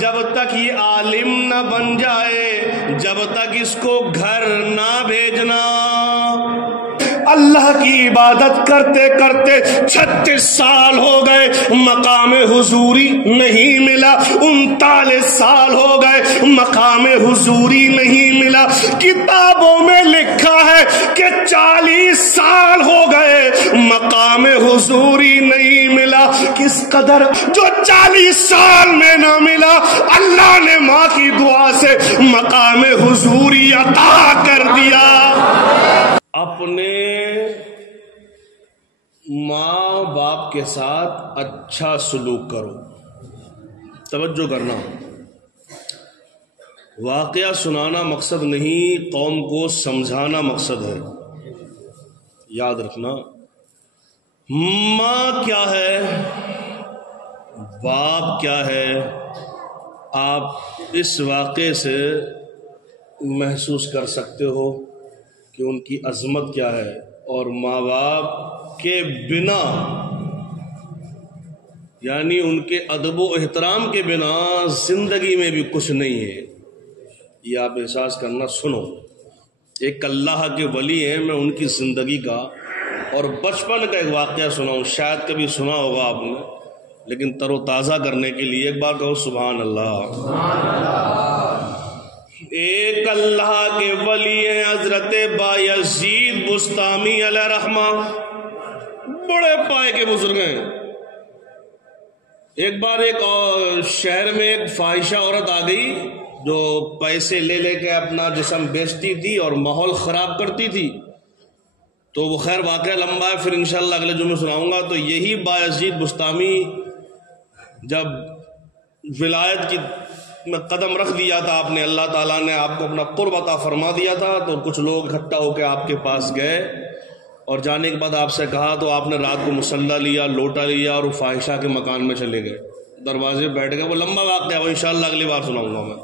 جب تک یہ عالم نہ بن جائے، جب تک اس کو گھر نہ بھیجنا۔ اللہ کی عبادت کرتے کرتے 36 سال ہو گئے، مقام حضوری نہیں ملا۔ 39 سال ہو گئے، مقام حضوری نہیں ملا۔ کتابوں میں لکھا ہے کہ 40 سال ہو گئے، مقام حضوری نہیں ملا۔ کس قدر جو 40 سال میں نہ ملا، اللہ نے ماں کی دعا سے مقام حضوری عطا کر دیا۔ اپنے ماں باپ کے ساتھ اچھا سلوک کرو۔ توجہ کرنا، واقعہ سنانا مقصد نہیں، قوم کو سمجھانا مقصد ہے۔ یاد رکھنا، ماں کیا ہے، باپ کیا ہے، آپ اس واقعے سے محسوس کر سکتے ہو کہ ان کی عظمت کیا ہے۔ اور ماں باپ کے بنا، یعنی ان کے ادب و احترام کے بنا زندگی میں بھی کچھ نہیں ہے۔ یہ آپ احساس کرنا۔ سنو، ایک اللہ کے ولی ہیں، میں ان کی زندگی کا اور بچپن کا ایک واقعہ سناؤں، شاید کبھی سنا ہوگا آپ نے، لیکن تر و تازہ کرنے کے لیے ایک بار کہو سبحان اللہ۔ سبحان اللہ۔ ایک اللہ کے ولی ہیں حضرت بایزید بسطامی علیہ رحمہ، بڑے پائے کے بزرگ ہیں۔ ایک بار ایک شہر میں ایک فاحشہ عورت آ گئی جو پیسے لے لے کے اپنا جسم بیچتی تھی اور ماحول خراب کرتی تھی۔ تو وہ خیر واقعہ لمبا ہے، پھر انشاءاللہ اگلے جمعے سناؤں گا۔ تو یہی بایزید بسطامی جب ولایت کی میں قدم رکھ دیا تھا آپ نے، اللہ تعالیٰ نے آپ کو اپنا قرب عطا فرما دیا تھا، تو کچھ لوگ اکٹھا ہو کے آپ کے پاس گئے اور جانے کے بعد آپ سے کہا، تو آپ نے رات کو مصلی لیا، لوٹا لیا اور وہ فاحشہ کے مکان میں چلے گئے، دروازے بیٹھ گئے۔ وہ لمبا واقعہ ہے، وہ انشاءاللہ اگلی بار سناؤں گا میں۔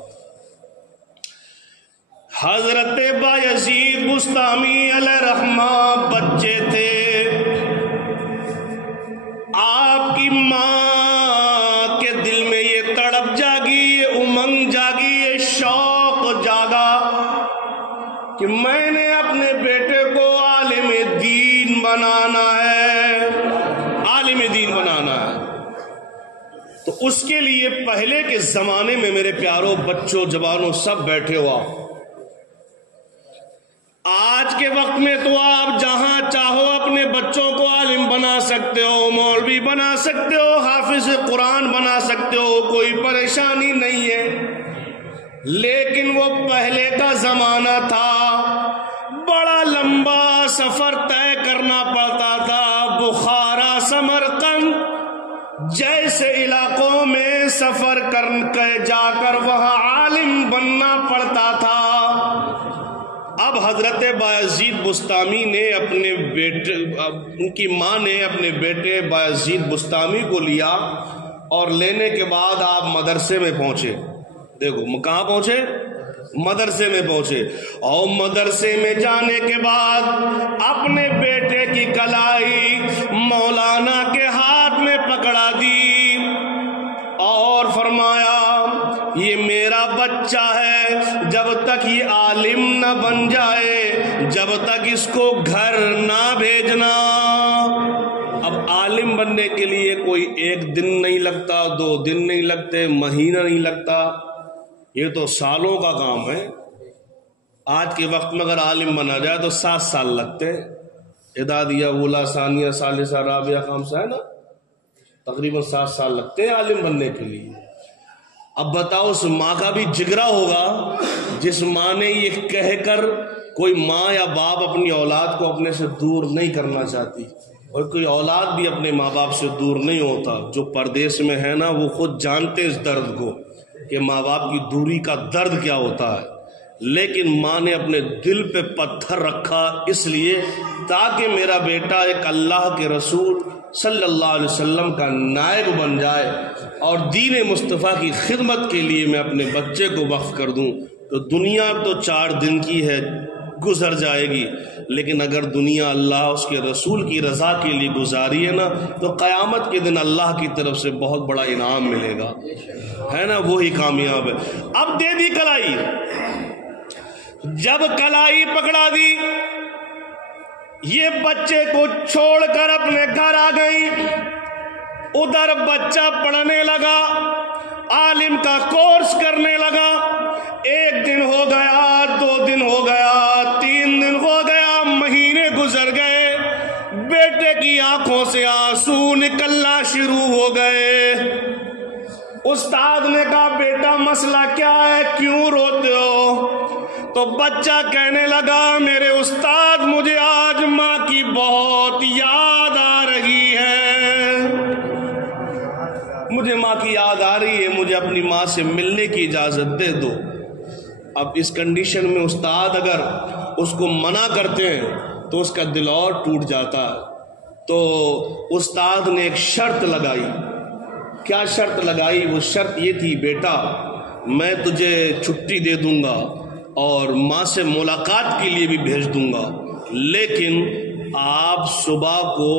حضرت بایزید بسطامی علیہ رحمہ بچے تھے، آپ کی ماں کے دل میں یہ تڑپ جاگی، یہ امنگ جاگی، یہ شوق جاگا کہ میں نے اپنے بیٹے کو عالم دین بنانا ہے، عالم دین بنانا ہے۔ تو اس کے لیے پہلے کے زمانے میں میرے پیاروں بچوں جوانوں سب بیٹھے ہوا، آج کے وقت میں تو آپ جہاں چاہو اپنے بچوں کو عالم بنا سکتے ہو، مولوی بنا سکتے ہو، حافظ قرآن بنا سکتے ہو، کوئی پریشانی نہیں ہے۔ لیکن وہ پہلے کا زمانہ تھا، بڑا لمبا سفر طے کرنا پڑتا تھا، بخارا سمرقند جیسے علاقوں میں سفر کر کے جا کر وہاں عالم بننا پڑتا تھا۔ اب حضرت بایزید بسطامی نے اپنے بیٹے، ان کی ماں نے اپنے بیٹے بایزید بسطامی کو لیا اور لینے کے بعد آپ مدرسے میں پہنچے۔ دیکھو کہاں پہنچے، مدرسے میں پہنچے، اور مدرسے میں جانے کے بعد اپنے بیٹے کی کلائی مولانا کے ہاتھ میں پکڑا دی اور فرمایا یہ میرا بچہ ہے، جب تک یہ عالم نہ بن جائے، جب تک اس کو گھر نہ بھیجنا۔ اب عالم بننے کے لیے کوئی ایک دن نہیں لگتا، 2 دن نہیں لگتے، مہینہ نہیں لگتا، یہ تو سالوں کا کام ہے۔ آج کے وقت میں اگر عالم بنا جائے تو 7 سال لگتے، اعدادیہ اولیٰ ثانیہ ثالثہ رابعہ خامسہ ہے نا، تقریباً 7 سال لگتے ہیں عالم بننے کے لیے۔ اب بتاؤ اس ماں کا بھی جگرا ہوگا جس ماں نے یہ کہہ کر، کوئی ماں یا باپ اپنی اولاد کو اپنے سے دور نہیں کرنا چاہتی، اور کوئی اولاد بھی اپنے ماں باپ سے دور نہیں ہوتا۔ جو پردیس میں ہے نا وہ خود جانتے اس درد کو کہ ماں باپ کی دوری کا درد کیا ہوتا ہے، لیکن ماں نے اپنے دل پہ پتھر رکھا اس لیے تاکہ میرا بیٹا ایک اللہ کے رسول صلی اللہ علیہ وسلم کا نائب بن جائے اور دین مصطفیٰ کی خدمت کے لیے میں اپنے بچے کو وقف کر دوں۔ تو دنیا تو 4 دن کی ہے، گزر جائے گی، لیکن اگر دنیا اللہ اس کے رسول کی رضا کے لیے گزاری ہے نا تو قیامت کے دن اللہ کی طرف سے بہت بڑا انعام ملے گا، ہے نا، وہی کامیاب ہے۔ اب دے دی کلائی، جب کلائی پکڑا دی یہ بچے کو چھوڑ کر اپنے گھر آ گئی، ادھر بچہ پڑھنے لگا، عالم کا کورس کرنے لگا، 1 دن ہو گیا، 2 دن ہو گیا، 3 دن ہو گیا، مہینے گزر گئے، بیٹے کی آنکھوں سے آنسو نکلنا شروع ہو گئے۔ استاد نے کہا بیٹا مسئلہ کیا ہے، کیوں روتے ہو؟ تو بچہ کہنے لگا میرے استاد مجھے آج ماں کی بہت یاد آ رہی ہے، مجھے ماں کی یاد آ رہی ہے، مجھے اپنی ماں سے ملنے کی اجازت دے دو۔ اب اس کنڈیشن میں استاد اگر اس کو منع کرتے ہیں تو اس کا دل اور ٹوٹ جاتا ہے۔ تو استاد نے ایک شرط لگائی۔ کیا شرط لگائی؟ وہ شرط یہ تھی بیٹا میں تجھے چھٹی دے دوں گا اور ماں سے ملاقات کے لیے بھی بھیج دوں گا، لیکن آپ صبح کو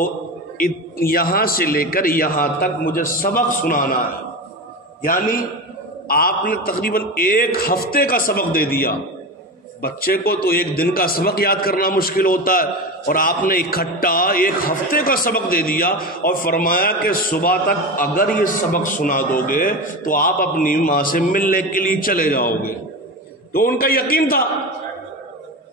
یہاں سے لے کر یہاں تک مجھے سبق سنانا ہے۔ یعنی آپ نے تقریباً 1 ہفتے کا سبق دے دیا۔ بچے کو تو 1 دن کا سبق یاد کرنا مشکل ہوتا ہے، اور آپ نے اکٹھا 1 ہفتے کا سبق دے دیا اور فرمایا کہ صبح تک اگر یہ سبق سنا دو گے تو آپ اپنی ماں سے ملنے کے لیے چلے جاؤ گے۔ تو ان کا یقین تھا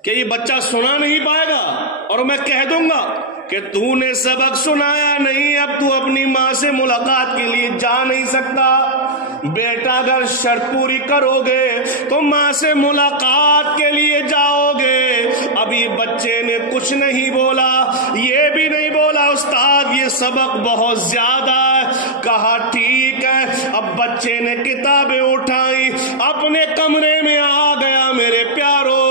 کہ یہ بچہ سنا نہیں پائے گا اور میں کہہ دوں گا کہ تو نے سبق سنایا نہیں، اب تو اپنی ماں سے ملاقات کے لیے جا نہیں سکتا۔ بیٹا اگر شرط پوری کرو گے تو ماں سے ملاقات کے لیے جاؤ گے۔ ابھی بچے نے کچھ نہیں بولا، یہ بھی نہیں بولا استاد یہ سبق بہت زیادہ ہے۔ کہا ٹھیک ہے۔ اب بچے نے کتابیں اٹھائی، اپنے کمرے میں آ گیا میرے پیارو،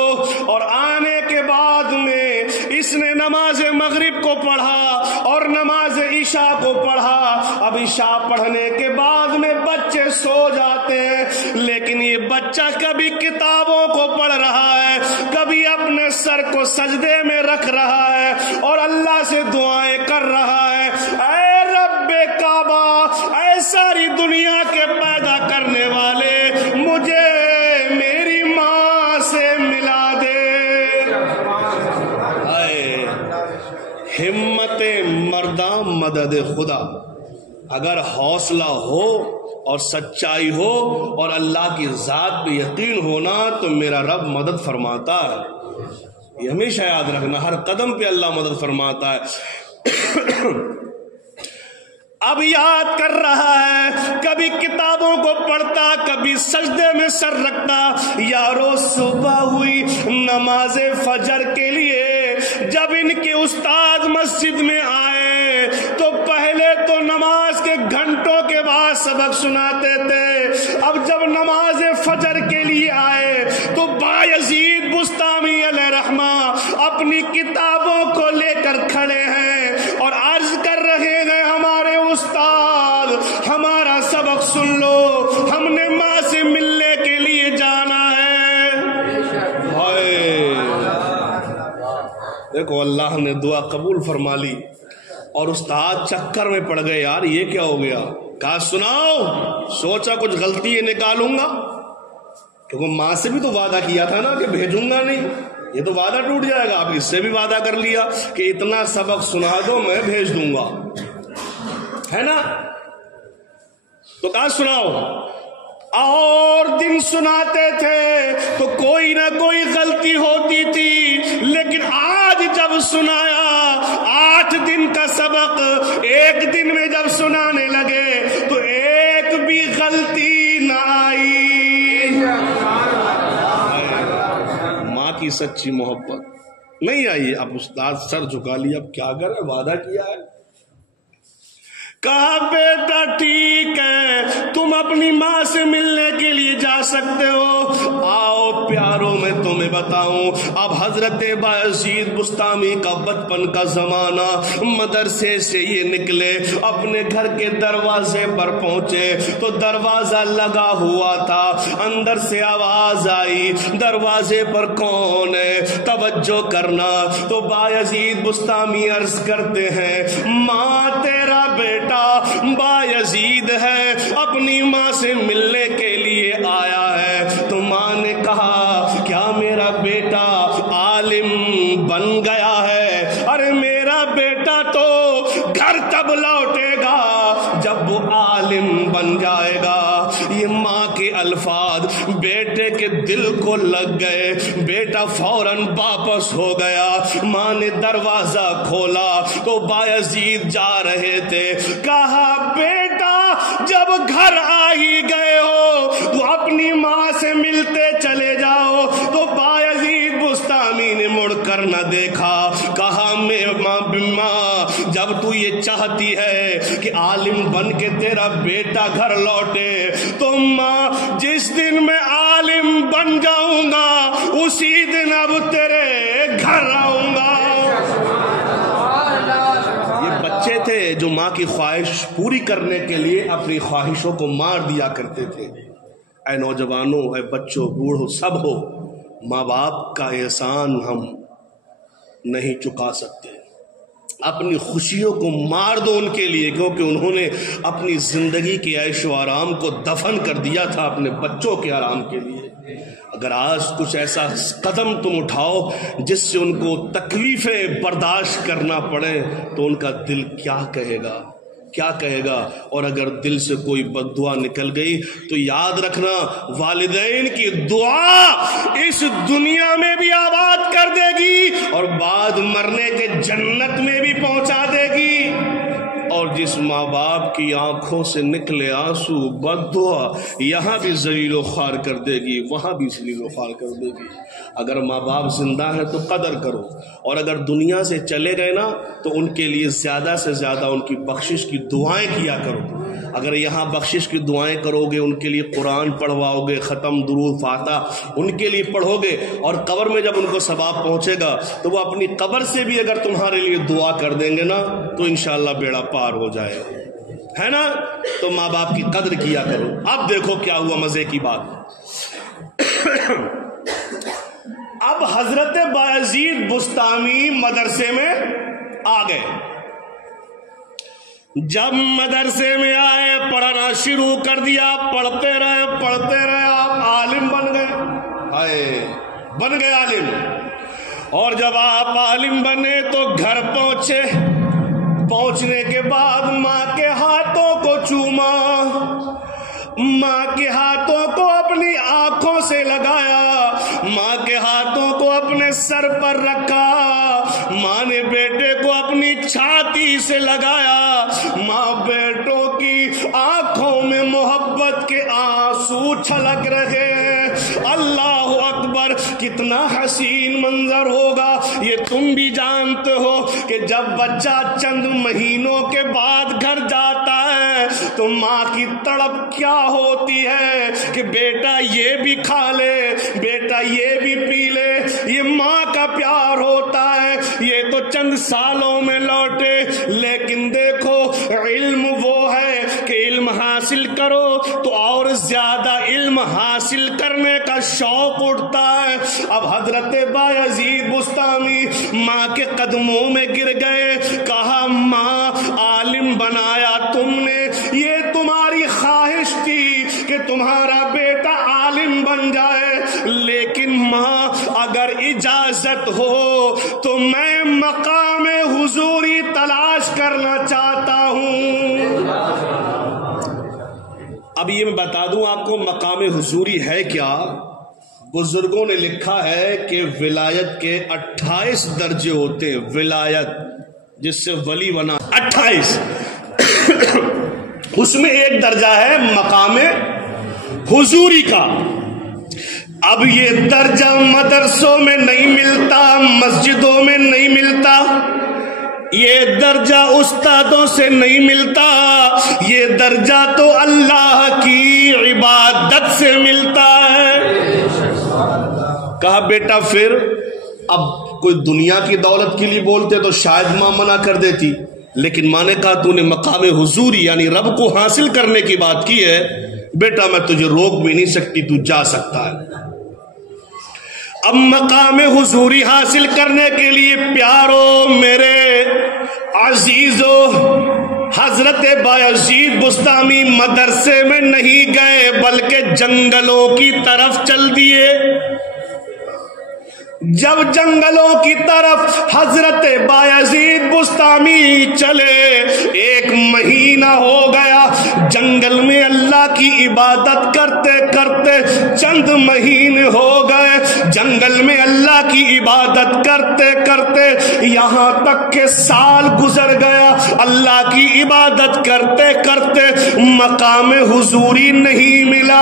اور آنے کے بعد میں اس نے نماز مغرب کو پڑھا اور نماز عشاء کو پڑھا۔ اب عشاء پڑھنے کے بعد میں بچے سو جاتے ہیں، لیکن یہ بچہ کبھی کتابوں کو پڑھ رہا ہے، کبھی اپنے سر کو سجدے میں رکھ رہا ہے اور اللہ سے دعائیں کر رہا ہے، اے رب کعبہ، اے ساری دنیا کے پیدا کرنے والے، مجھے میری ماں سے ملا دے۔ ہمت مرداں مدد خدا۔ اگر حوصلہ ہو اور سچائی ہو اور اللہ کی ذات پہ یقین ہونا تو میرا رب مدد فرماتا ہے۔ یہ ہمیشہ یاد رکھنا، ہر قدم پہ اللہ مدد فرماتا ہے۔ اب یاد کر رہا ہے، کبھی کتابوں کو پڑھتا، کبھی سجدے میں سر رکھتا۔ یارو صبح ہوئی نماز فجر کے لیے، جب ان کے استاد مسجد میں آئے تو پہلے تو نماز کے گھنٹوں کے بعد سبق سناتے تھے، اب جب نماز فجر کے لیے آئے تو بایزید بستامی علیہ رحمہ اپنی کتابوں کو لے کر کھڑے ہیں اور عرض کر رہے ہیں ہمارے استاد ہمارا سبق سن لو، ہم نے ماں سے ملنے کے لیے جانا ہے۔ دیکھو اللہ نے دعا قبول فرما لی، اور استاد چکر میں پڑ گئے، یار یہ کیا ہو گیا؟ کہا سناؤ، سوچا کچھ غلطی ہے نکالوں گا، کیونکہ ماں سے بھی تو وعدہ کیا تھا نا کہ بھیجوں گا نہیں، یہ تو وعدہ ٹوٹ جائے گا۔ اب اس سے بھی وعدہ کر لیا کہ اتنا سبق سنا دو میں بھیج دوں گا، ہے نا؟ تو کہا سناؤ، اور دن سناتے تھے تو کوئی نہ کوئی غلطی ہوتی تھی، لیکن آج جب سنایا 8 دن کا سبق 1 دن میں جب سنانے لگے تو ایک بھی غلطی نہ آئی۔ ماں کی سچی محبت نہیں آئی۔ اب استاد سر جھکا لیا، اب کیا کرے، وعدہ کیا ہے۔ کہا بیٹا ٹھیک ہے، تم اپنی ماں سے ملنے کے لیے جا سکتے ہو، آؤ پیاروں میں تمہیں بتاؤں۔ اب حضرت بایزید بسطامی کا بچپن کا زمانہ، مدرسے سے یہ نکلے، اپنے گھر کے دروازے پر پہنچے تو دروازہ لگا ہوا تھا، اندر سے آواز آئی دروازے پر کون ہے، توجہ کرنا۔ تو بایزید بسطامی عرض کرتے ہیں ماں تیرا بیٹا بایزید ہے، اپنی ماں سے ملنے کے لیے آیا ہے۔ تو ماں نے کہا کیا میرا بیٹا عالم بن گیا ہے؟ ارے میرا بیٹا تو گھر تب لوٹے گا جب وہ عالم بن جائے گا۔ یہ ماں کے الفاظ بیٹے کے دل کو لگ گئے، بیٹا فوراً واپس ہو گیا۔ ماں نے دروازہ کھولا تو بایزید جا رہے تھے، کہا بیٹا جب گھر آ ہی گئے ہو تو اپنی ماں سے ملتے چلے جاؤ۔ تو بایزید بسطامی نے مڑ کر نہ دیکھا، کہا ماں جب تو یہ چاہتی ہے کہ عالم بن کے تیرا بیٹا گھر لوٹے تو ماں جس دن میں عالم بن جاؤں گا اسی دن اب تیرے گھر آؤں گا۔ یہ بچے تھے جو ماں کی خواہش پوری کرنے کے لیے اپنی خواہشوں کو مار دیا کرتے تھے۔ اے نوجوانوں، اے بچوں، بوڑھو، سب ہو، ماں باپ کا احسان ہم نہیں چکا سکتے۔ اپنی خوشیوں کو مار دو ان کے لیے، کیونکہ انہوں نے اپنی زندگی کے عیش و آرام کو دفن کر دیا تھا اپنے بچوں کے آرام کے لیے۔ اگر آج کچھ ایسا قدم تم اٹھاؤ جس سے ان کو تکلیفیں برداشت کرنا پڑے تو ان کا دل کیا کہے گا، کیا کہے گا؟ اور اگر دل سے کوئی بد دعا نکل گئی تو یاد رکھنا والدین کی دعا اس دنیا میں بھی آباد کر دے گی اور بعد مرنے کے جنت میں بھی پہنچا دے گی۔ اور جس ماں باپ کی آنکھوں سے نکلے آنسو بد دعا یہاں بھی ذلیل و خوار کر دے گی، وہاں بھی ذلیل و خوار کر دے گی۔ اگر ماں باپ زندہ ہیں تو قدر کرو، اور اگر دنیا سے چلے گئے نا تو ان کے لیے زیادہ سے زیادہ ان کی بخشش کی دعائیں کیا کرو۔ اگر یہاں بخشش کی دعائیں کرو گے، ان کے لیے قرآن پڑھواؤ گے، ختم درود فاتحہ ان کے لیے پڑھو گے، اور قبر میں جب ان کو ثواب پہنچے گا تو وہ اپنی قبر سے بھی اگر تمہارے لیے دعا کر دیں گے نا تو انشاءاللہ بیڑا پار ہو جائے گا، ہے نا؟ تو ماں باپ کی قدر کیا کرو۔ اب دیکھو کیا ہوا مزے کی بات۔ اب حضرت بایزید بسطامی مدرسے میں آ گئے۔ جب مدرسے میں آئے پڑھنا شروع کر دیا، پڑھتے رہے، آپ عالم بن گئے، بن گئے عالم۔ اور جب آپ عالم بنے تو گھر پہنچے، پہنچنے کے بعد ماں کے ہاتھوں کو چوما، ماں کے ہاتھوں کو اپنی آنکھوں سے لگایا، ماں کے ہاتھوں کو اپنے سر پر رکھا، ماں نے بیٹے کو اپنی چھاتی سے لگایا۔ ماں بیٹوں کی آنکھوں میں محبت کے آنسو چھلک رہے ہیں۔ اللہ اکبر، کتنا حسین منظر ہوگا یہ تم بھی جانتے ہو کہ جب بچہ چند مہینوں کے بعد گھر جاتا ہے تو ماں کی تڑپ کیا ہوتی ہے کہ بیٹا یہ بھی کھا لے، بیٹا یہ بھی پی لے۔ یہ ماں کا پیار ہوتا ہے۔ یہ تو چند سالوں میں لوٹے، لیکن دیکھو علم وہ ہے کہ علم حاصل کرو تو اور زیادہ علم حاصل کرنے کا شوق اٹھتا ہے۔ اب حضرت بایزید بسطامی ماں کے قدموں میں گر گئے، کہا ماں عالم بنایا تم نے، یہ تمہاری خواہش تھی کہ تمہارا بیٹا عالم بن جائے، لیکن ماں اگر اجازت ہو تو میں مقام حضوری تلاش کرنا چاہتا ہوں۔ اب یہ میں بتا دوں آپ کو مقام حضوری ہے کیا۔ بزرگوں نے لکھا ہے کہ ولایت کے 28 درجے ہوتے ہیں، ولایت جس سے ولی بنا 28، اس میں ایک درجہ ہے مقام حضوری کا۔ اب یہ درجہ مدرسوں میں نہیں ملتا، مسجدوں میں نہیں ملتا، یہ درجہ استادوں سے نہیں ملتا، یہ درجہ تو اللہ کی عبادت سے ملتا ہے۔ کہا بیٹا پھر اب کوئی دنیا کی دولت کے لیے بولتے تو شاید ماں منع کر دیتی، لیکن ماں نے کہا تو نے مقام حضوری یعنی رب کو حاصل کرنے کی بات کی ہے، بیٹا میں تجھے روک بھی نہیں سکتی، تو جا سکتا ہے۔ اب مقام حضوری حاصل کرنے کے لیے پیارو میرے عزیزو، حضرت بایزید بسطامی مدرسے میں نہیں گئے بلکہ جنگلوں کی طرف چل دیے۔ جب جنگلوں کی طرف حضرت بایزید بسطامی چلے، 1 مہینہ ہو گیا جنگل میں اللہ کی عبادت کرتے کرتے، چند مہینے ہو گئے جنگل میں اللہ کی عبادت کرتے کرتے، یہاں تک کہ سال گزر گیا اللہ کی عبادت کرتے کرتے، مقام حضوری نہیں ملا۔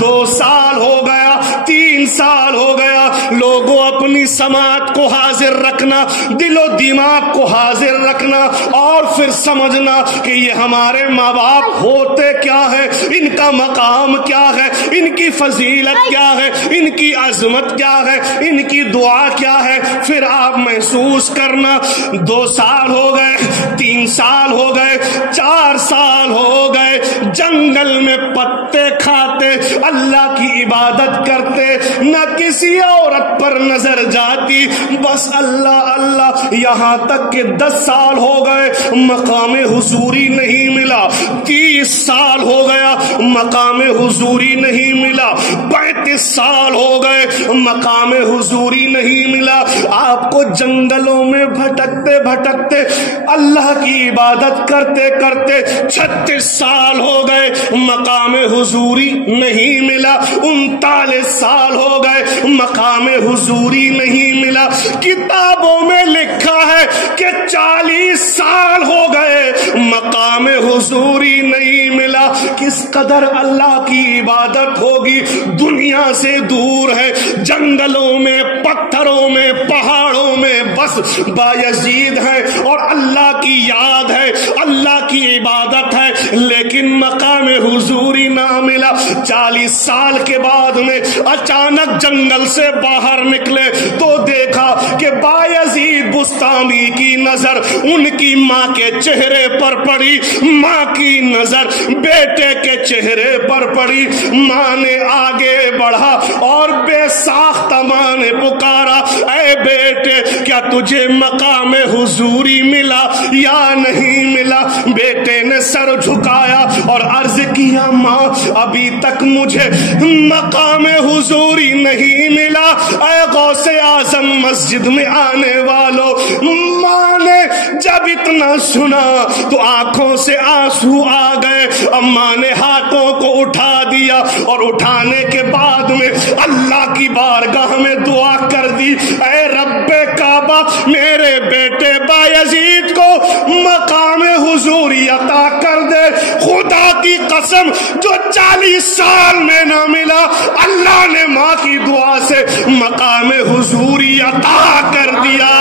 2 سال ہو گیا، 3 سال ہو گیا، لوگوں اپنی سماعت کو حاضر رکھنا، دل و دماغ کو حاضر رکھنا، اور پھر سمجھنا کہ یہ ہمارے ماں باپ ہوتے کیا ہے، ان کا مقام کیا ہے، ان کی فضیلت کیا ہے، ان کی عظمت کیا ہے، ان کی دعا کیا ہے۔ پھر آپ محسوس کرنا 2 سال ہو گئے، 3 سال ہو گئے، 4 سال ہو گئے، جنگل میں پتے کھاتے، اللہ کی عبادت کرتے، نہ کسی عورت پر نظر جاتی، بس اللہ اللہ، یہاں تک کہ 10 سال ہو گئے مقام حضوری نہیں ملا، 30 سال ہو گیا مقام حضوری نہیں ملا، 35 سال ہو گئے مقام حضوری نہیں ملا۔ آپ کو جنگلوں میں بھٹکتے بھٹکتے، اللہ کی عبادت کرتے کرتے 36 سال ہو گئے مقام حضوری نہیں ملا، 39 سال ہو گئے مقام حضوری نہیں ملا۔ کتابوں میں لکھا ہے کہ 40 سال ہو گئے مقام حضوری نہیں ملا۔ کس قدر اللہ کی عبادت ہوگی، دنیا سے دور ہے، جنگلوں میں، پتھروں میں، پہاڑوں میں بس بایزید ہے اور اللہ کی یاد ہے، اللہ کی عبادت ہے، لیکن مقام حضوری نہ ملا۔ 40 سال کے بعد میں اچانک جنگل سے باہر نکلے تو دیکھا کہ بایزید بسطامی کی نظر ان کی ماں کے چہرے پر پڑی، ماں کی نظر بیٹے کے چہرے پر پڑی۔ ماں نے آگے بڑھا اور بے ساختہ ماں نے پکارا، اے بیٹے کیا تجھے مقام حضوری ملا یا نہیں ملا؟ بیٹے نے سر جھکایا اور عرض کیا، ماں ابھی تک مجھے مقام حضوری نہیں ملا۔ اے غوث اعظم مسجد میں آنے والوں، ماں نے جب اتنا سنا تو آنکھوں سے آنسو آ گئے۔ اماں نے ہاتھوں کو اٹھا دیا اور اٹھانے کے بعد میں اللہ کی بارگاہ میں دعا کر دی، اے رب کعبہ میرے بیٹے بایزید کو مقام حضوری عطا کر دے۔ خدا کی قسم جو 40 سال میں نہ ملا، اللہ نے ماں کی دعا سے مقام حضوری عطا کر دیا۔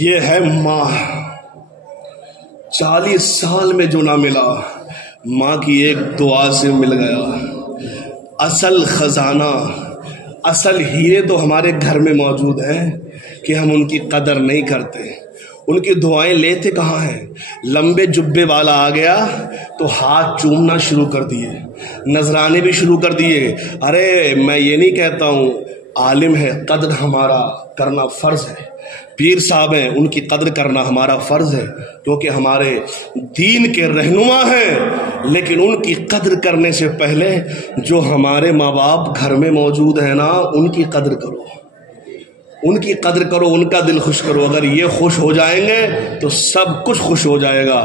یہ ہے ماں، 40 سال میں جو نہ ملا، ماں کی ایک دعا سے مل گیا۔ اصل خزانہ، اصل ہیرے تو ہمارے گھر میں موجود ہیں کہ ہم ان کی قدر نہیں کرتے، ان کی دعائیں لیتے کہاں ہیں؟ لمبے جبے والا آ گیا تو ہاتھ چومنا شروع کر دیے، نذرانے بھی شروع کر دیے۔ ارے میں یہ نہیں کہتا ہوں، عالم ہے قدر ہمارا کرنا فرض ہے، پیر صاحب ہیں ان کی قدر کرنا ہمارا فرض ہے کیونکہ ہمارے دین کے رہنما ہیں، لیکن ان کی قدر کرنے سے پہلے جو ہمارے ماں باپ گھر میں موجود ہیں نا، ان کی قدر کرو، ان کی قدر کرو، ان کا دل خوش کرو۔ اگر یہ خوش ہو جائیں گے تو سب کچھ خوش ہو جائے گا۔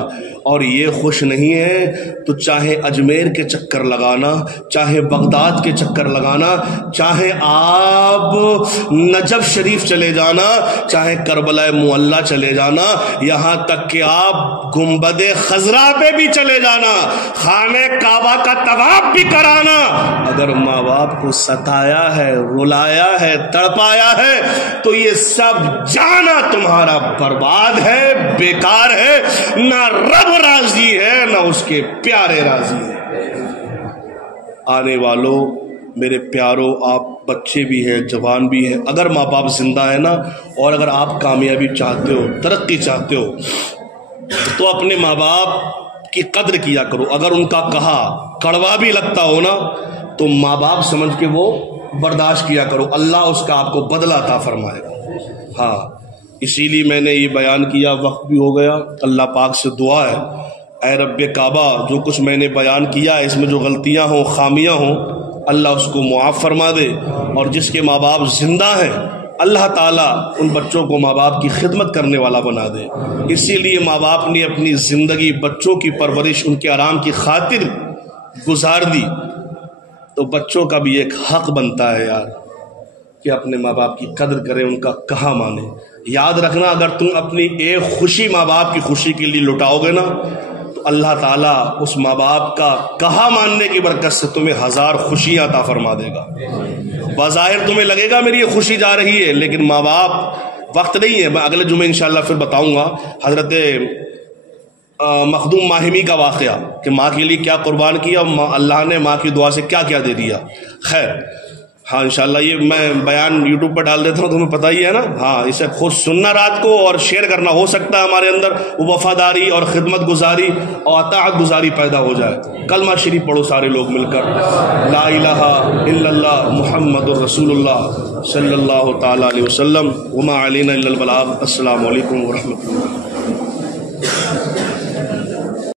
اور یہ خوش نہیں ہے تو چاہے اجمیر کے چکر لگانا، چاہے بغداد کے چکر لگانا، چاہے آپ نجف شریف چلے جانا، چاہے کربلا معلی چلے جانا، یہاں تک کہ آپ گنبد خضرا پہ بھی چلے جانا، خانہ کعبہ کا طواف بھی کرانا، اگر ماں باپ کو ستایا ہے، رلایا ہے، تڑپایا ہے تو یہ سب جانا تمہارا برباد ہے، بیکار ہے، نہ رب راضی ہے نہ اس کے پیارے راضی ہے۔ آنے والوں میرے پیاروں، آپ بچے بھی ہیں، جوان بھی ہیں، اگر ماں باپ زندہ ہے نا، اور اگر آپ کامیابی چاہتے ہو، ترقی چاہتے ہو، تو اپنے ماں باپ کی قدر کیا کرو۔ اگر ان کا کہا کڑوا بھی لگتا ہو نا تو ماں باپ سمجھ کے وہ برداشت کیا کرو، اللہ اس کا آپ کو بدلہ عطا فرمائے گا۔ ہاں، اسی لیے میں نے یہ بیان کیا، وقت بھی ہو گیا۔ اللہ پاک سے دعا ہے، اے رب کعبہ، جو کچھ میں نے بیان کیا اس میں جو غلطیاں ہوں، خامیاں ہوں، اللہ اس کو معاف فرما دے، اور جس کے ماں باپ زندہ ہیں اللہ تعالیٰ ان بچوں کو ماں باپ کی خدمت کرنے والا بنا دے۔ اسی لیے ماں باپ نے اپنی زندگی بچوں کی پرورش، ان کے آرام کی خاطر گزار دی، تو بچوں کا بھی ایک حق بنتا ہے یار کہ اپنے ماں باپ کی قدر کریں، ان کا کہا مانیں۔ یاد رکھنا، اگر تم اپنی ایک خوشی ماں باپ کی خوشی کے لیے لٹاؤ گے نا تو اللہ تعالیٰ اس ماں باپ کا کہا ماننے کی برکت سے تمہیں 1000 خوشیاں عطا فرما دے گا۔ بظاہر تمہیں لگے گا میری یہ خوشی جا رہی ہے، لیکن ماں باپ وقت نہیں ہے، میں اگلے جمعے انشاءاللہ پھر بتاؤں گا حضرت مخدوم ماہمی کا واقعہ کہ ماں کے لیے کیا قربان کیا، اللہ نے ماں کی دعا سے کیا کیا دے دیا۔ خیر، ہاں انشاءاللہ یہ میں بیان یوٹیوب پر ڈال دیتا ہوں، تمہیں پتہ ہی ہے نا۔ ہاں، اسے خود سننا رات کو اور شیئر کرنا، ہو سکتا ہے ہمارے اندر وفاداری اور خدمت گزاری اور اطاعت گزاری پیدا ہو جائے۔ کلمہ شریف پڑھو سارے لوگ مل کر، لا الہ الا اللہ محمد الرسول اللہ صلی اللہ تعالی علیہ وسلم، وما علینا الا البلاغ۔ السلام علیکم ورحمۃ اللہ۔